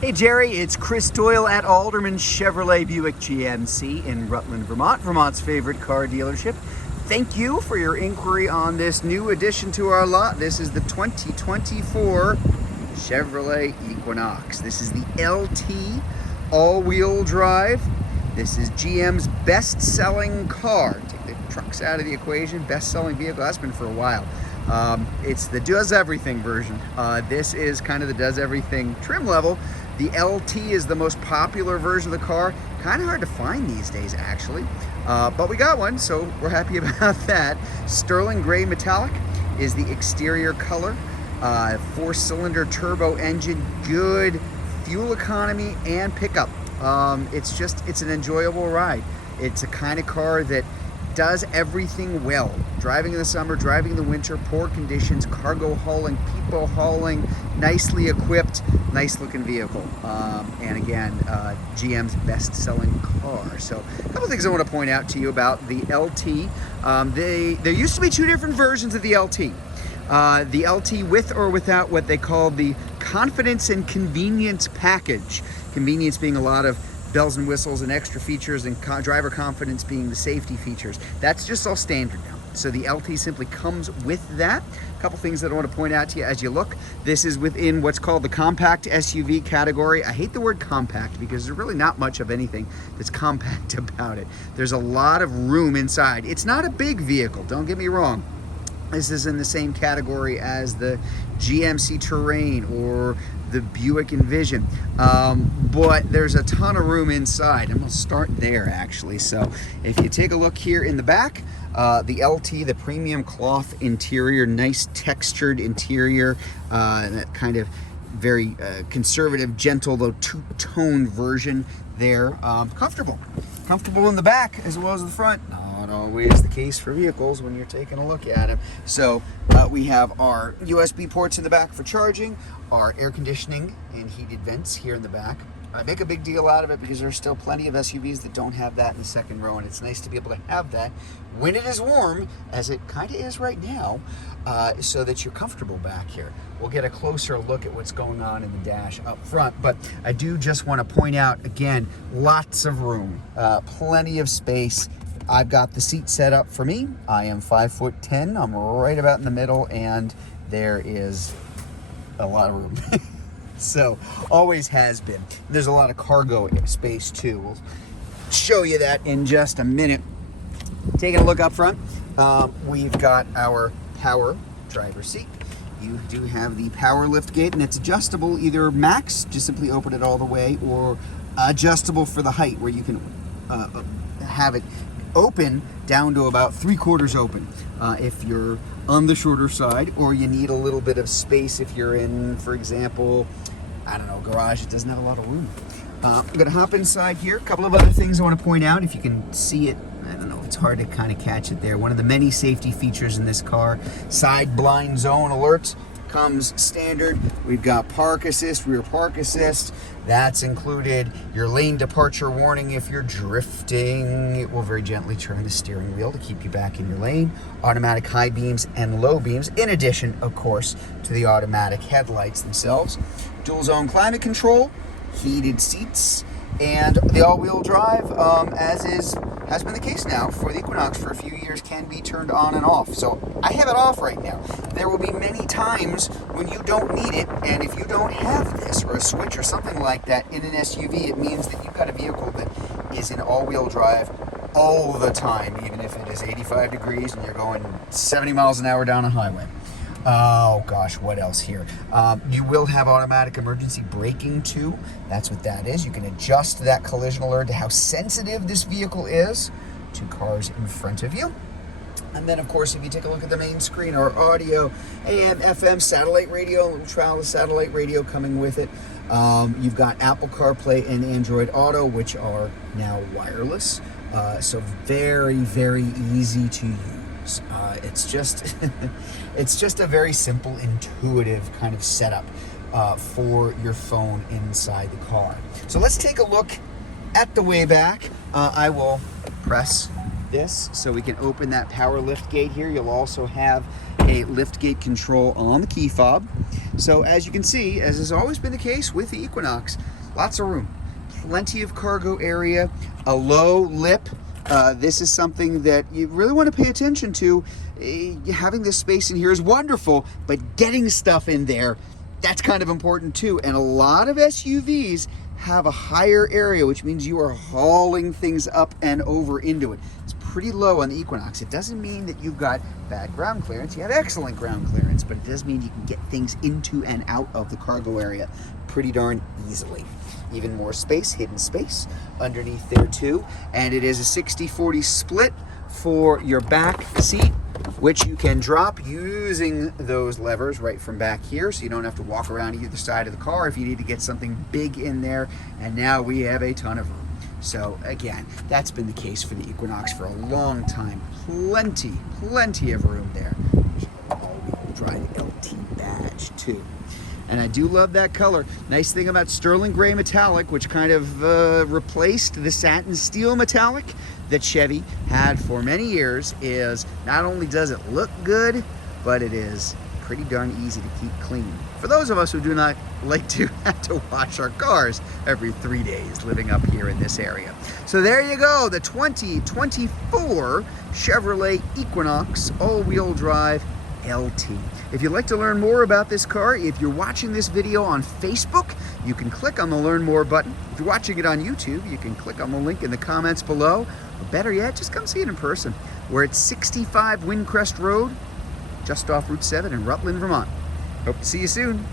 Hey Jerry, it's Chris Doyle at Alderman Chevrolet Buick GMC in Rutland, Vermont, Vermont's favorite car dealership. Thank you for your inquiry on this new addition to our lot. This is the 2024 Chevrolet Equinox. This is the LT all-wheel drive. This is GM's best-selling car. Take the trucks out of the equation, best-selling vehicle. That's been for a while. It's the does everything version. This is kind of the does everything trim level. The LT is the most popular version of the car. Kind of hard to find these days, actually. But we got one, so we're happy about that. Sterling gray metallic is the exterior color. 4-cylinder turbo engine, good fuel economy and pickup. It's an enjoyable ride. It's a kind of car that does everything well. Driving in the summer, driving in the winter, poor conditions, cargo hauling, people hauling, nicely equipped, nice looking vehicle. And again, GM's best selling car. So a couple things I want to point out to you about the LT. There used to be two different versions of the LT. The LT with or without what they call the confidence and convenience package. Convenience being a lot of bells and whistles and extra features, and driver confidence being the safety features. That's just all standard now. So the LT simply comes with that. A couple things that I want to point out to you as you look. This is within what's called the compact SUV category. I hate the word compact because there's really not much of anything that's compact about it. There's a lot of room inside. It's not a big vehicle, don't get me wrong. This is in the same category as the GMC Terrain or the Buick Envision, but there's a ton of room inside. I'm gonna start there actually. So if you take a look here in the back, the LT, the premium cloth interior, nice textured interior, that kind of very conservative, gentle though two-tone version there. Comfortable in the back as well as the front. Not always the case for vehicles when you're taking a look at them. So we have our USB ports in the back for charging, our air conditioning and heated vents here in the back. I make a big deal out of it because there's still plenty of SUVs that don't have that in the second row, and it's nice to be able to have that when it is warm, as it kind of is right now, so that you're comfortable back here. We'll get a closer look at what's going on in the dash up front, but I do just want to point out, again, lots of room, plenty of space. I've got the seat set up for me. I am 5'10". I'm right about in the middle, and there is a lot of room. So, always has been. There's a lot of cargo space too. We'll show you that in just a minute. Taking a look up front, we've got our power driver's seat. You do have the power lift gate, and it's adjustable, either max, just simply open it all the way, or adjustable for the height, where you can have it open down to about 3/4 open if you're on the shorter side, or you need a little bit of space if you're in, for example, I don't know, garage that doesn't have a lot of room. I'm gonna hop inside here. A couple of other things I want to point out. If you can see it, I don't know, it's hard to kind of catch it there. One of the many safety features in this car, side blind zone alerts, comes standard. We've got park assist, rear park assist. That's included. Your lane departure warning if you're drifting. It will very gently turn the steering wheel to keep you back in your lane. Automatic high beams and low beams, in addition, of course, to the automatic headlights themselves. Dual zone climate control, heated seats, and the all-wheel drive, has been the case now for the Equinox for a few years, can be turned on and off. So I have it off right now. There will be many times when you don't need it, and if you don't have this or a switch or something like that in an SUV, it means that you've got a vehicle that is in all-wheel drive all the time, even if it is 85 degrees and you're going 70 miles an hour down a highway. Oh gosh, what else here? You will have automatic emergency braking too. That's what that is. You can adjust that collision alert to how sensitive this vehicle is to cars in front of you. And then, of course, if you take a look at the main screen, our audio, AM, FM, satellite radio, a little trial of satellite radio coming with it. You've got Apple CarPlay and Android Auto, which are now wireless. So very, very easy to use. It's just a very simple, intuitive kind of setup for your phone inside the car. So let's take a look at the way back. I will press this so we can open that power lift gate here. You'll also have a lift gate control on the key fob. So as you can see, as has always been the case with the Equinox, lots of room, plenty of cargo area, a low lip. This is something that you really want to pay attention to. Having this space in here is wonderful, but getting stuff in there, that's kind of important too. And a lot of SUVs have a higher area, which means you are hauling things up and over into it. It's pretty low on the Equinox. It doesn't mean that you've got bad ground clearance. You have excellent ground clearance, but it does mean you can get things into and out of the cargo area pretty darn easily. Even more space, hidden space underneath there too. And it is a 60-40 split for your back seat, which you can drop using those levers right from back here, so you don't have to walk around either side of the car if you need to get something big in there. And now we have a ton of room. So again, that's been the case for the Equinox for a long time. Plenty of room there. All-wheel drive LT badge too. And I do love that color. Nice thing about sterling gray metallic, which kind of replaced the satin steel metallic that Chevy had for many years, is not only does it look good, but it is pretty darn easy to keep clean. For those of us who do not like to have to wash our cars every 3 days living up here in this area. So there you go, the 2024 Chevrolet Equinox all-wheel drive LT. If you'd like to learn more about this car, if you're watching this video on Facebook, you can click on the Learn More button. If you're watching it on YouTube, you can click on the link in the comments below. Or better yet, just come see it in person. We're at 65 Windcrest Road, just off Route 7 in Rutland, Vermont. Hope to see you soon.